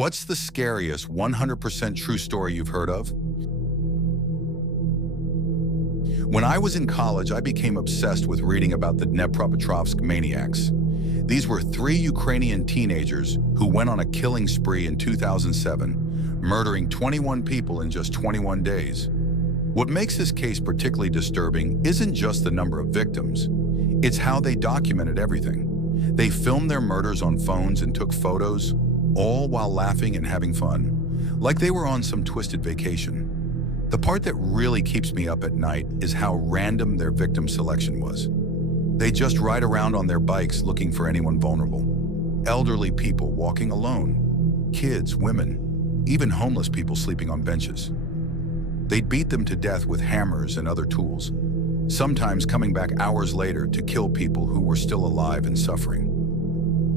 What's the scariest 100% true story you've heard of? When I was in college, I became obsessed with reading about the Dnepropetrovsk maniacs. These were 3 Ukrainian teenagers who went on a killing spree in 2007, murdering 21 people in just 21 days. What makes this case particularly disturbing isn't just the number of victims, it's how they documented everything. They filmed their murders on phones and took photos, all while laughing and having fun, like they were on some twisted vacation. The part that really keeps me up at night is how random their victim selection was. They just ride around on their bikes looking for anyone vulnerable. Elderly people walking alone, kids, women, even homeless people sleeping on benches. They'd beat them to death with hammers and other tools, sometimes coming back hours later to kill people who were still alive and suffering.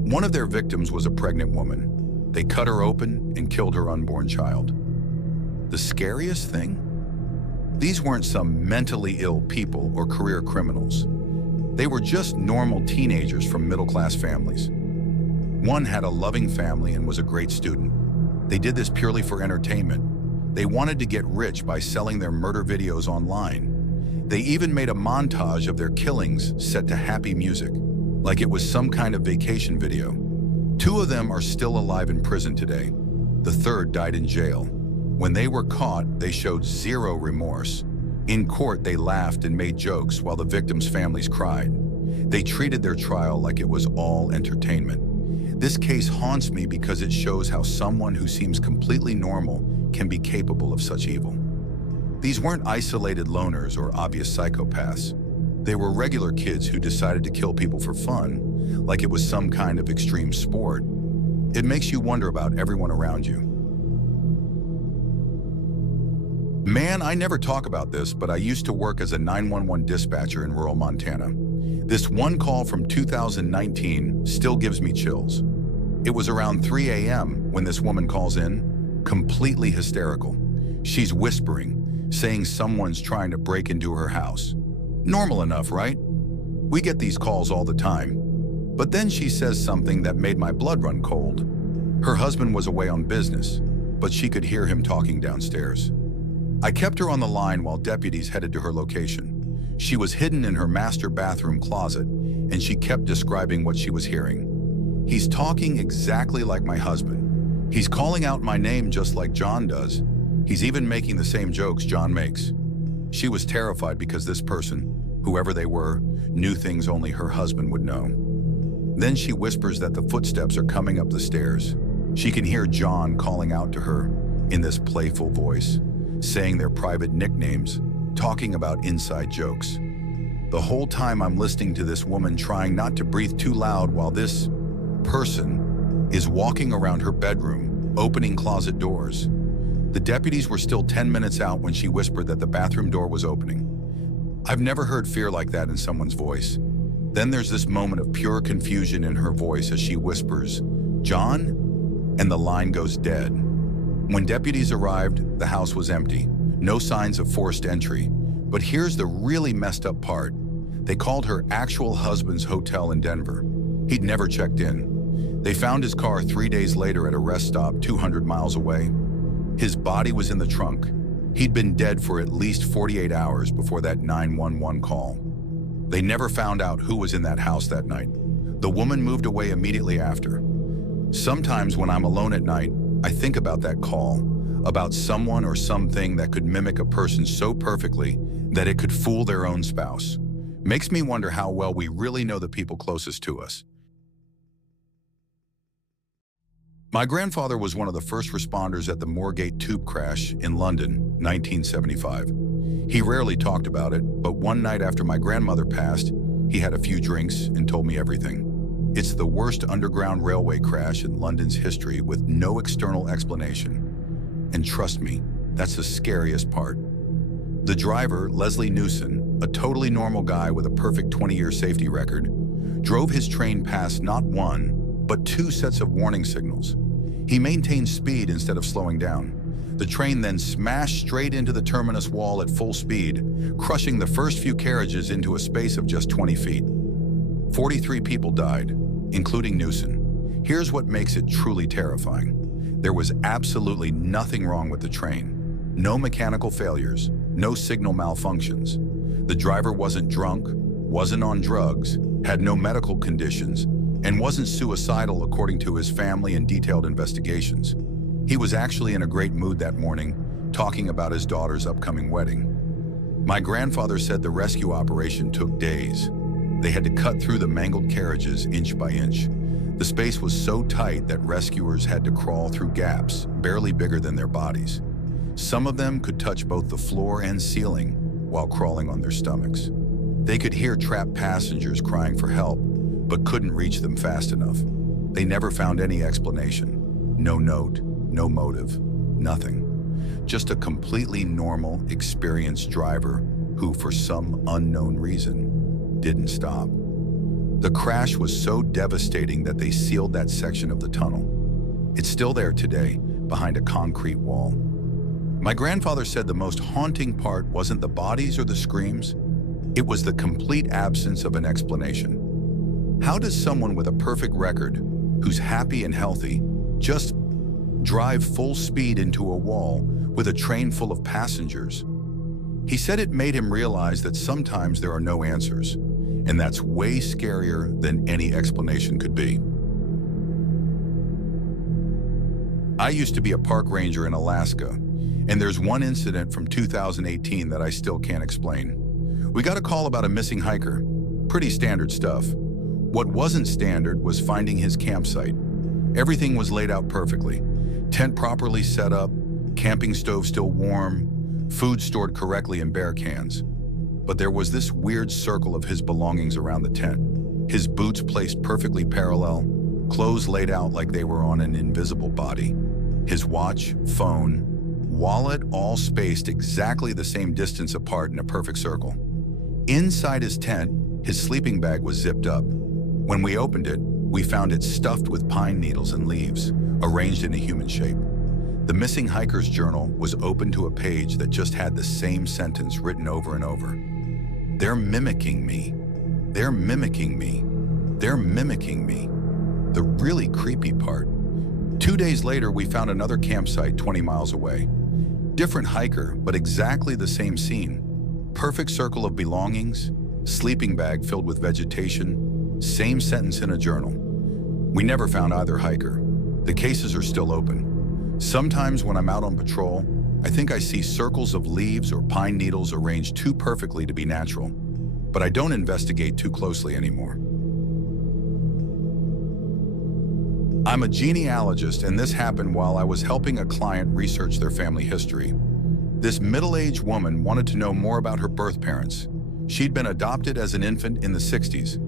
One of their victims was a pregnant woman. They cut her open and killed her unborn child. The scariest thing? These weren't some mentally ill people or career criminals. They were just normal teenagers from middle-class families. One had a loving family and was a great student. They did this purely for entertainment. They wanted to get rich by selling their murder videos online. They even made a montage of their killings set to happy music, like it was some kind of vacation video. 2 of them are still alive in prison today. The third died in jail. When they were caught, they showed 0 remorse. In court, they laughed and made jokes while the victims' families cried. They treated their trial like it was all entertainment. This case haunts me because it shows how someone who seems completely normal can be capable of such evil. These weren't isolated loners or obvious psychopaths. They were regular kids who decided to kill people for fun, like it was some kind of extreme sport. It makes you wonder about everyone around you. Man, I never talk about this, but I used to work as a 911 dispatcher in rural Montana. This one call from 2019 still gives me chills. It was around 3 a.m. when this woman calls in, completely hysterical. She's whispering, saying someone's trying to break into her house. Normal enough, right? We get these calls all the time. But then she says something that made my blood run cold. Her husband was away on business, but she could hear him talking downstairs. I kept her on the line while deputies headed to her location. She was hidden in her master bathroom closet, and she kept describing what she was hearing. He's talking exactly like my husband. He's calling out my name just like John does. He's even making the same jokes John makes. She was terrified because this person, whoever they were, knew things only her husband would know. Then she whispers that the footsteps are coming up the stairs. She can hear John calling out to her in this playful voice, saying their private nicknames, talking about inside jokes. The whole time I'm listening to this woman trying not to breathe too loud while this person is walking around her bedroom, opening closet doors. The deputies were still 10 minutes out when she whispered that the bathroom door was opening. I've never heard fear like that in someone's voice. Then there's this moment of pure confusion in her voice as she whispers, "John?" and the line goes dead. When deputies arrived, the house was empty. No signs of forced entry. But here's the really messed up part. They called her actual husband's hotel in Denver. He'd never checked in. They found his car 3 days later at a rest stop 200 miles away. His body was in the trunk. He'd been dead for at least 48 hours before that 911 call. They never found out who was in that house that night. The woman moved away immediately after. Sometimes when I'm alone at night, I think about that call, about someone or something that could mimic a person so perfectly that it could fool their own spouse. Makes me wonder how well we really know the people closest to us. My grandfather was one of the first responders at the Moorgate tube crash in London, 1975. He rarely talked about it, but one night after my grandmother passed, he had a few drinks and told me everything. It's the worst underground railway crash in London's history with no external explanation. And trust me, that's the scariest part. The driver, Leslie Newson, a totally normal guy with a perfect 20-year safety record, drove his train past not 1, but 2 sets of warning signals. He maintained speed instead of slowing down. The train then smashed straight into the terminus wall at full speed, crushing the first few carriages into a space of just 20 feet. 43 people died, including Newson. Here's what makes it truly terrifying. There was absolutely nothing wrong with the train. No mechanical failures, no signal malfunctions. The driver wasn't drunk, wasn't on drugs, had no medical conditions, and wasn't suicidal according to his family and detailed investigations. He was actually in a great mood that morning, talking about his daughter's upcoming wedding. My grandfather said the rescue operation took days. They had to cut through the mangled carriages inch by inch. The space was so tight that rescuers had to crawl through gaps, barely bigger than their bodies. Some of them could touch both the floor and ceiling while crawling on their stomachs. They could hear trapped passengers crying for help, but couldn't reach them fast enough. They never found any explanation. No note, no motive, nothing. Just a completely normal, experienced driver who, for some unknown reason, didn't stop. The crash was so devastating that they sealed that section of the tunnel. It's still there today, behind a concrete wall. My grandfather said the most haunting part wasn't the bodies or the screams. It was the complete absence of an explanation. How does someone with a perfect record, who's happy and healthy, just drive full speed into a wall with a train full of passengers? He said it made him realize that sometimes there are no answers, and that's way scarier than any explanation could be. I used to be a park ranger in Alaska, and there's one incident from 2018 that I still can't explain. We got a call about a missing hiker. Pretty standard stuff. What wasn't standard was finding his campsite. Everything was laid out perfectly. Tent properly set up, camping stove still warm, food stored correctly in bear cans. But there was this weird circle of his belongings around the tent. His boots placed perfectly parallel, clothes laid out like they were on an invisible body. His watch, phone, wallet all spaced exactly the same distance apart in a perfect circle. Inside his tent, his sleeping bag was zipped up. When we opened it, we found it stuffed with pine needles and leaves, arranged in a human shape. The missing hiker's journal was open to a page that just had the same sentence written over and over. They're mimicking me. They're mimicking me. They're mimicking me. The really creepy part. 2 days later, we found another campsite 20 miles away. Different hiker, but exactly the same scene. Perfect circle of belongings, sleeping bag filled with vegetation, same sentence in a journal. We never found either hiker. The cases are still open. Sometimes when I'm out on patrol, I think I see circles of leaves or pine needles arranged too perfectly to be natural, but I don't investigate too closely anymore. I'm a genealogist, and this happened while I was helping a client research their family history. This middle-aged woman wanted to know more about her birth parents. She'd been adopted as an infant in the 60s.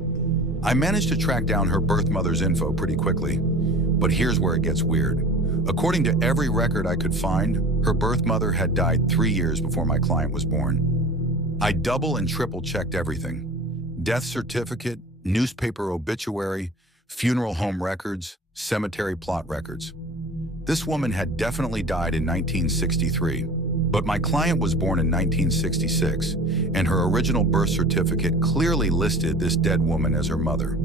I managed to track down her birth mother's info pretty quickly, but here's where it gets weird. According to every record I could find, her birth mother had died 3 years before my client was born. I double and triple checked everything. Death certificate, newspaper obituary, funeral home records, cemetery plot records. This woman had definitely died in 1963, but my client was born in 1966, and her original birth certificate clearly listed this dead woman as her mother.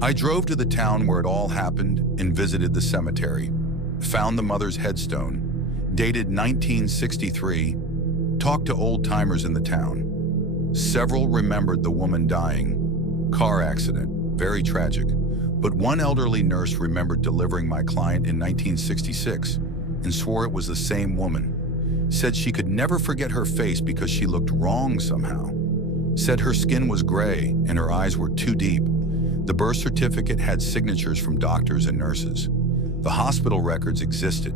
I drove to the town where it all happened and visited the cemetery, found the mother's headstone, dated 1963, talked to old-timers in the town. Several remembered the woman dying. Car accident, very tragic. But one elderly nurse remembered delivering my client in 1966 and swore it was the same woman. Said she could never forget her face because she looked wrong somehow. Said her skin was gray and her eyes were too deep. The birth certificate had signatures from doctors and nurses. The hospital records existed,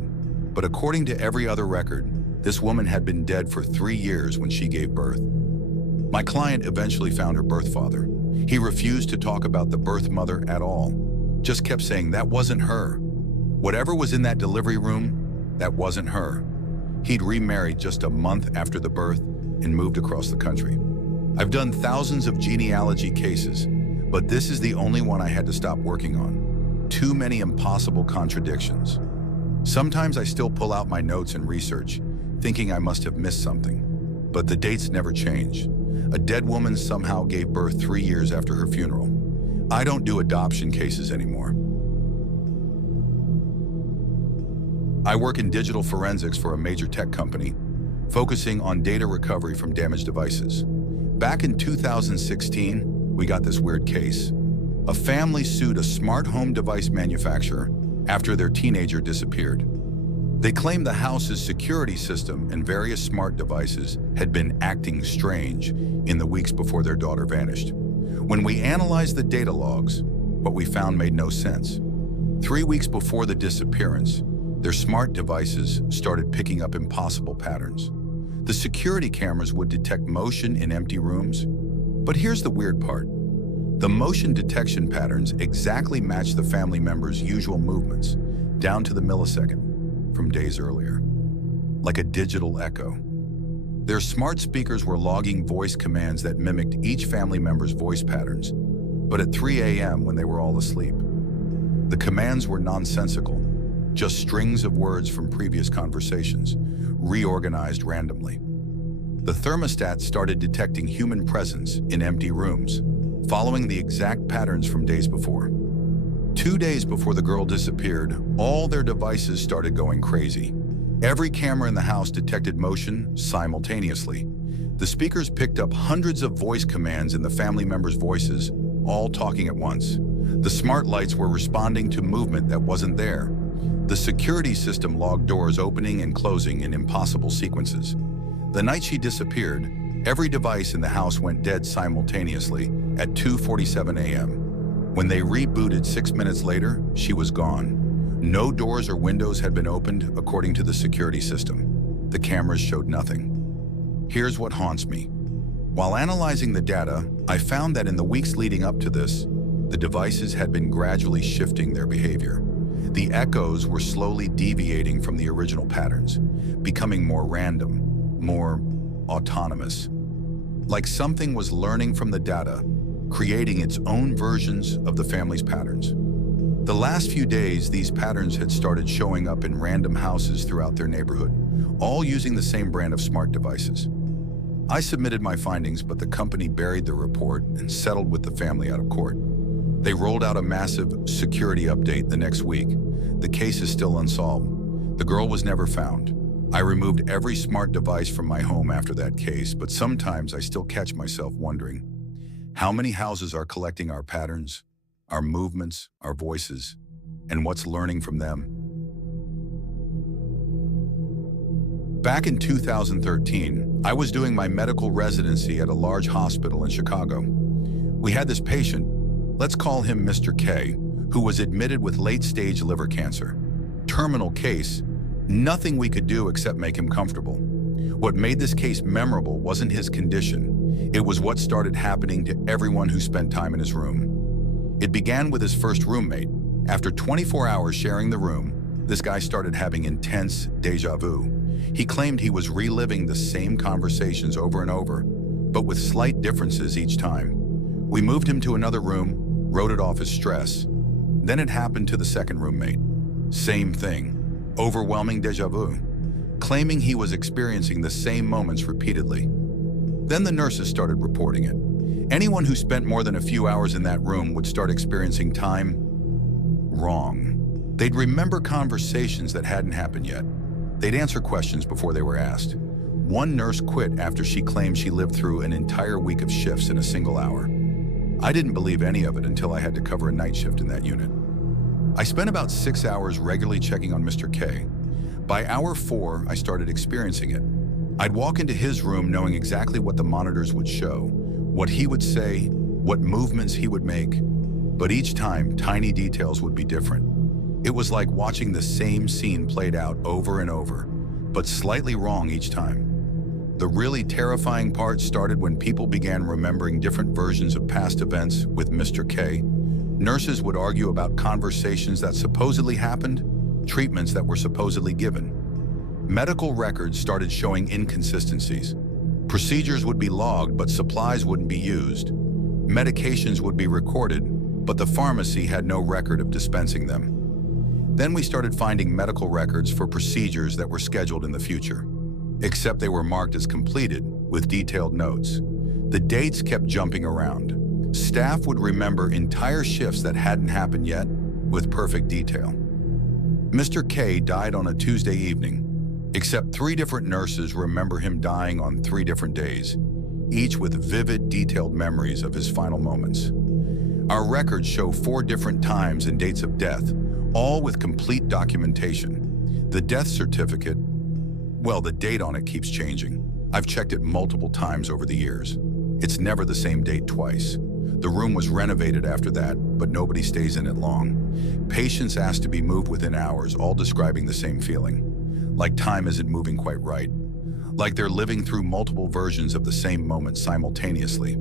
but according to every other record, this woman had been dead for 3 years when she gave birth. My client eventually found her birth father. He refused to talk about the birth mother at all, just kept saying that wasn't her. Whatever was in that delivery room, that wasn't her. He'd remarried just a month after the birth and moved across the country. I've done thousands of genealogy cases, but this is the only one I had to stop working on. Too many impossible contradictions. Sometimes I still pull out my notes and research, thinking I must have missed something, but the dates never change. A dead woman somehow gave birth 3 years after her funeral. I don't do adoption cases anymore. I work in digital forensics for a major tech company, focusing on data recovery from damaged devices. Back in 2016, we got this weird case. A family sued a smart home device manufacturer after their teenager disappeared. They claimed the house's security system and various smart devices had been acting strange in the weeks before their daughter vanished. When we analyzed the data logs, what we found made no sense. 3 weeks before the disappearance, their smart devices started picking up impossible patterns. The security cameras would detect motion in empty rooms. But here's the weird part. The motion detection patterns exactly matched the family members' usual movements, down to the millisecond, from days earlier. Like a digital echo. Their smart speakers were logging voice commands that mimicked each family member's voice patterns, but at 3 a.m. when they were all asleep. The commands were nonsensical, just strings of words from previous conversations, reorganized randomly. The thermostat started detecting human presence in empty rooms, following the exact patterns from days before. 2 days before the girl disappeared, all their devices started going crazy. Every camera in the house detected motion simultaneously. The speakers picked up hundreds of voice commands in the family members' voices, all talking at once. The smart lights were responding to movement that wasn't there. The security system logged doors opening and closing in impossible sequences. The night she disappeared, every device in the house went dead simultaneously at 2:47 a.m. When they rebooted 6 minutes later, she was gone. No doors or windows had been opened according to the security system. The cameras showed nothing. Here's what haunts me. While analyzing the data, I found that in the weeks leading up to this, the devices had been gradually shifting their behavior. The echoes were slowly deviating from the original patterns, becoming more random, more autonomous. Like something was learning from the data, creating its own versions of the family's patterns. The last few days, these patterns had started showing up in random houses throughout their neighborhood, all using the same brand of smart devices. I submitted my findings, but the company buried the report and settled with the family out of court. They rolled out a massive security update the next week. The case is still unsolved. The girl was never found. I removed every smart device from my home after that case, but sometimes I still catch myself wondering, how many houses are collecting our patterns, our movements, our voices, and what's learning from them? Back in 2013, I was doing my medical residency at a large hospital in Chicago. We had this patient, let's call him Mr. K, who was admitted with late-stage liver cancer. Terminal case, nothing we could do except make him comfortable. What made this case memorable wasn't his condition. It was what started happening to everyone who spent time in his room. It began with his first roommate. After 24 hours sharing the room, this guy started having intense déjà vu. He claimed he was reliving the same conversations over and over, but with slight differences each time. We moved him to another room, wrote it off as stress. Then it happened to the second roommate. Same thing, overwhelming déjà vu, claiming he was experiencing the same moments repeatedly. Then the nurses started reporting it. Anyone who spent more than a few hours in that room would start experiencing time wrong. They'd remember conversations that hadn't happened yet. They'd answer questions before they were asked. One nurse quit after she claimed she lived through an entire week of shifts in a single hour. I didn't believe any of it until I had to cover a night shift in that unit. I spent about 6 hours regularly checking on Mr. K. By hour 4, I started experiencing it. I'd walk into his room knowing exactly what the monitors would show, what he would say, what movements he would make. But each time, tiny details would be different. It was like watching the same scene played out over and over, but slightly wrong each time. The really terrifying part started when people began remembering different versions of past events with Mr. K. Nurses would argue about conversations that supposedly happened, treatments that were supposedly given. Medical records started showing inconsistencies. Procedures would be logged, but supplies wouldn't be used. Medications would be recorded, but the pharmacy had no record of dispensing them. Then we started finding medical records for procedures that were scheduled in the future, except they were marked as completed with detailed notes. The dates kept jumping around. Staff would remember entire shifts that hadn't happened yet with perfect detail. Mr. K died on a Tuesday evening, except 3 different nurses remember him dying on 3 different days, each with vivid, detailed memories of his final moments. Our records show 4 different times and dates of death, all with complete documentation. The death certificate, well, the date on it keeps changing. I've checked it multiple times over the years. It's never the same date twice. The room was renovated after that, but nobody stays in it long. Patients asked to be moved within hours, all describing the same feeling. Like time isn't moving quite right. Like they're living through multiple versions of the same moment simultaneously.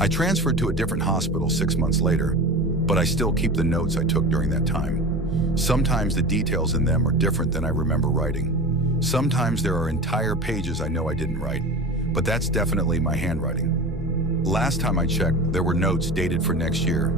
I transferred to a different hospital 6 months later, but I still keep the notes I took during that time. Sometimes the details in them are different than I remember writing. Sometimes there are entire pages I know I didn't write, but that's definitely my handwriting. Last time I checked, there were notes dated for next year.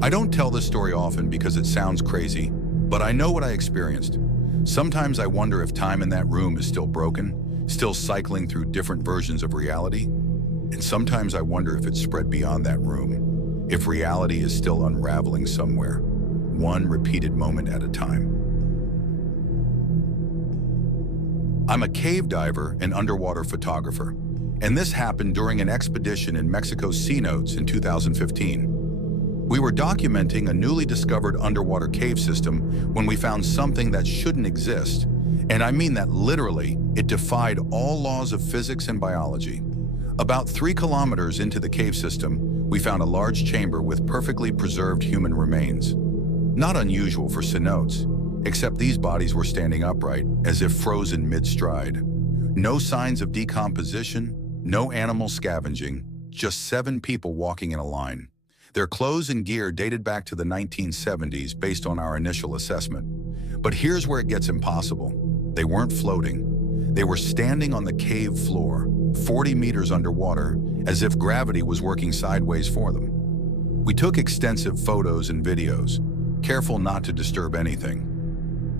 I don't tell this story often because it sounds crazy, but I know what I experienced. Sometimes I wonder if time in that room is still broken, still cycling through different versions of reality. And sometimes I wonder if it's spread beyond that room, if reality is still unraveling somewhere, one repeated moment at a time. I'm a cave diver and underwater photographer, and this happened during an expedition in Mexico's cenotes in 2015. We were documenting a newly discovered underwater cave system when we found something that shouldn't exist, and I mean that literally. It defied all laws of physics and biology. About 3 kilometers into the cave system, we found a large chamber with perfectly preserved human remains. Not unusual for cenotes, except these bodies were standing upright, as if frozen mid-stride. No signs of decomposition, no animal scavenging, just 7 people walking in a line. Their clothes and gear dated back to the 1970s based on our initial assessment. But here's where it gets impossible. They weren't floating. They were standing on the cave floor, 40 meters underwater, as if gravity was working sideways for them. We took extensive photos and videos, careful not to disturb anything.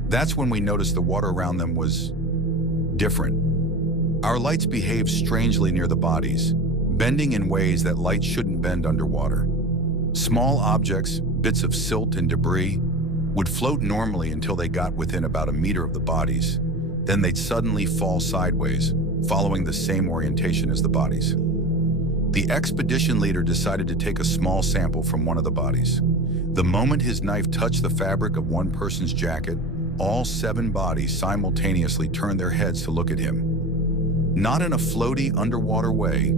That's when we noticed the water around them was different. Our lights behaved strangely near the bodies, bending in ways that light shouldn't bend underwater. Small objects, bits of silt and debris, would float normally until they got within about a meter of the bodies. Then they'd suddenly fall sideways, following the same orientation as the bodies. The expedition leader decided to take a small sample from one of the bodies. The moment his knife touched the fabric of one person's jacket, all 7 bodies simultaneously turned their heads to look at him. Not in a floaty underwater way,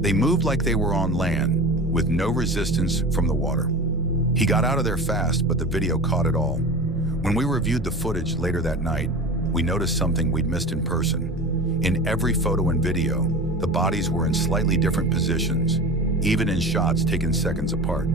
they moved like they were on land, with no resistance from the water. He got out of there fast, but the video caught it all. When we reviewed the footage later that night, we noticed something we'd missed in person. In every photo and video, the bodies were in slightly different positions, even in shots taken seconds apart.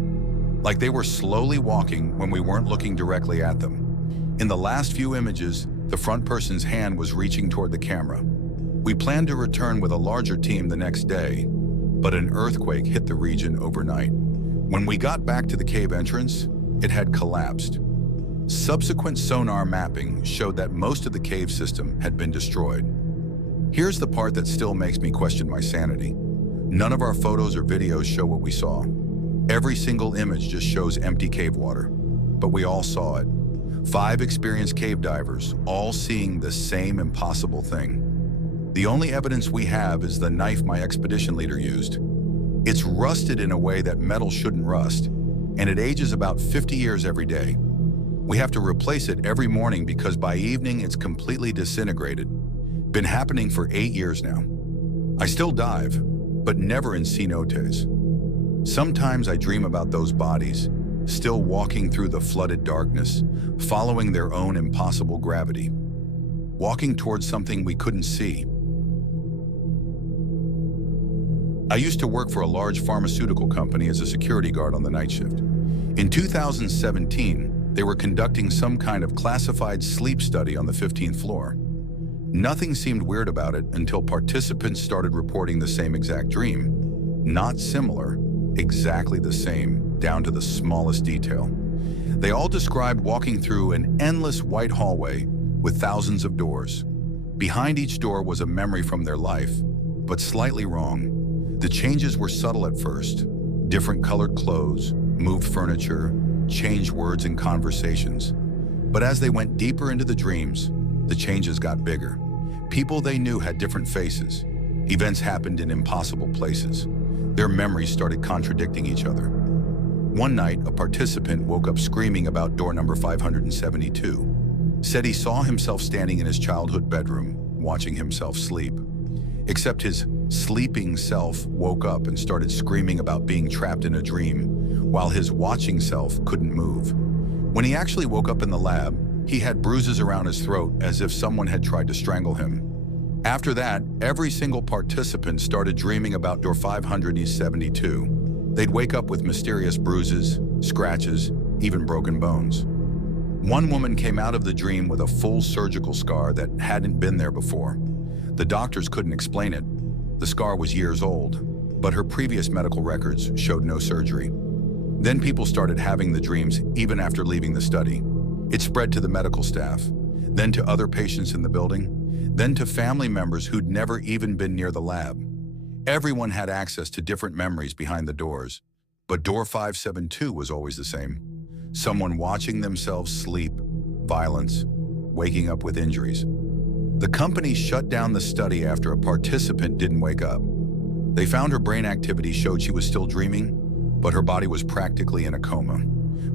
Like they were slowly walking when we weren't looking directly at them. In the last few images, the front person's hand was reaching toward the camera. We planned to return with a larger team the next day, but an earthquake hit the region overnight. When we got back to the cave entrance, it had collapsed. Subsequent sonar mapping showed that most of the cave system had been destroyed. Here's the part that still makes me question my sanity. None of our photos or videos show what we saw. Every single image just shows empty cave water, but we all saw it. 5 experienced cave divers, all seeing the same impossible thing. The only evidence we have is the knife my expedition leader used. It's rusted in a way that metal shouldn't rust, and it ages about 50 years every day. We have to replace it every morning because by evening it's completely disintegrated. Been happening for 8 years now. I still dive, but never in cenotes. Sometimes I dream about those bodies, still walking through the flooded darkness, following their own impossible gravity, walking towards something we couldn't see. I used to work for a large pharmaceutical company as a security guard on the night shift. In 2017, they were conducting some kind of classified sleep study on the 15th floor. Nothing seemed weird about it until participants started reporting the same exact dream. Not similar, exactly the same, down to the smallest detail. They all described walking through an endless white hallway with thousands of doors. Behind each door was a memory from their life, but slightly wrong. The changes were subtle at first. Different colored clothes, moved furniture, changed words and conversations. But as they went deeper into the dreams, the changes got bigger. People they knew had different faces. Events happened in impossible places. Their memories started contradicting each other. One night, a participant woke up screaming about door number 572. Said he saw himself standing in his childhood bedroom, watching himself sleep. Except his sleeping self woke up and started screaming about being trapped in a dream, while his watching self couldn't move. When he actually woke up in the lab, he had bruises around his throat as if someone had tried to strangle him. After that, every single participant started dreaming about door 572. They'd wake up with mysterious bruises, scratches, even broken bones. One woman came out of the dream with a full surgical scar that hadn't been there before. The doctors couldn't explain it. The scar was years old, but her previous medical records showed no surgery. Then people started having the dreams even after leaving the study. It spread to the medical staff, then to other patients in the building, then to family members who'd never even been near the lab. Everyone had access to different memories behind the doors, but door 572 was always the same. Someone watching themselves sleep, violence, waking up with injuries. The company shut down the study after a participant didn't wake up. They found her brain activity showed she was still dreaming, but her body was practically in a coma.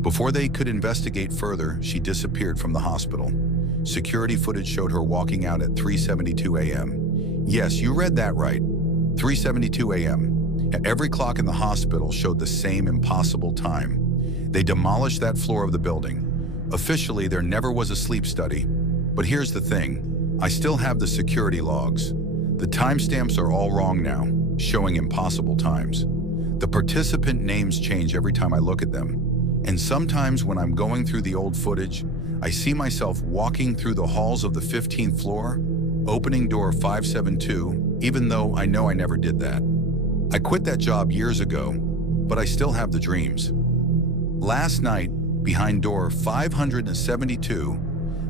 Before they could investigate further, she disappeared from the hospital. Security footage showed her walking out at 3:72 a.m. Yes, you read that right. 3:72 a.m. Every clock in the hospital showed the same impossible time. They demolished that floor of the building. Officially, there never was a sleep study. But here's the thing. I still have the security logs. The timestamps are all wrong now, showing impossible times. The participant names change every time I look at them. And sometimes when I'm going through the old footage, I see myself walking through the halls of the 15th floor, opening door 572, even though I know I never did that. I quit that job years ago, but I still have the dreams. Last night, behind door 572,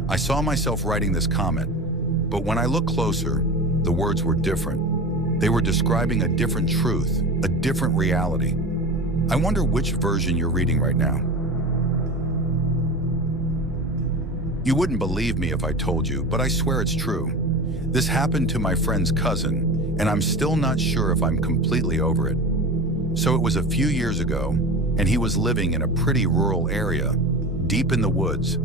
I saw myself writing this comment, but when I looked closer, the words were different. They were describing a different truth, a different reality. I wonder which version you're reading right now. You wouldn't believe me if I told you, but I swear it's true. This happened to my friend's cousin, and I'm still not sure if I'm completely over it. So it was a few years ago, and he was living in a pretty rural area, deep in the woods.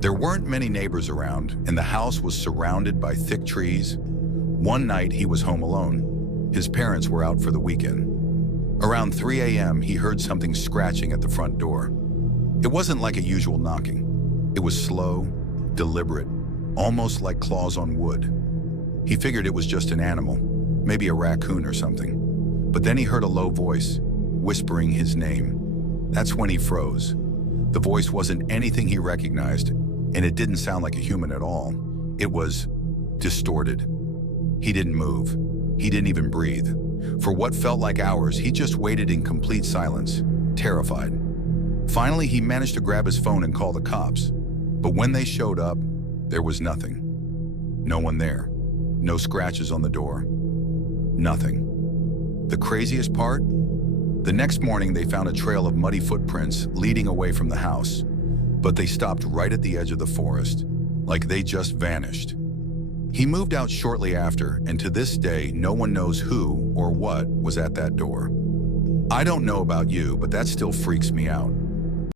There weren't many neighbors around, and the house was surrounded by thick trees. One night, he was home alone. His parents were out for the weekend. Around 3 a.m., he heard something scratching at the front door. It wasn't like a usual knocking. It was slow, deliberate, almost like claws on wood. He figured it was just an animal, maybe a raccoon or something. But then he heard a low voice, whispering his name. That's when he froze. The voice wasn't anything he recognized, and it didn't sound like a human at all. It was distorted. He didn't move. He didn't even breathe. For what felt like hours, he just waited in complete silence, terrified. Finally, he managed to grab his phone and call the cops. But when they showed up, there was nothing. No one there. No scratches on the door. Nothing. The craziest part? The next morning, they found a trail of muddy footprints leading away from the house. But they stopped right at the edge of the forest, like they just vanished. He moved out shortly after, and to this day, no one knows who or what was at that door. I don't know about you, but that still freaks me out.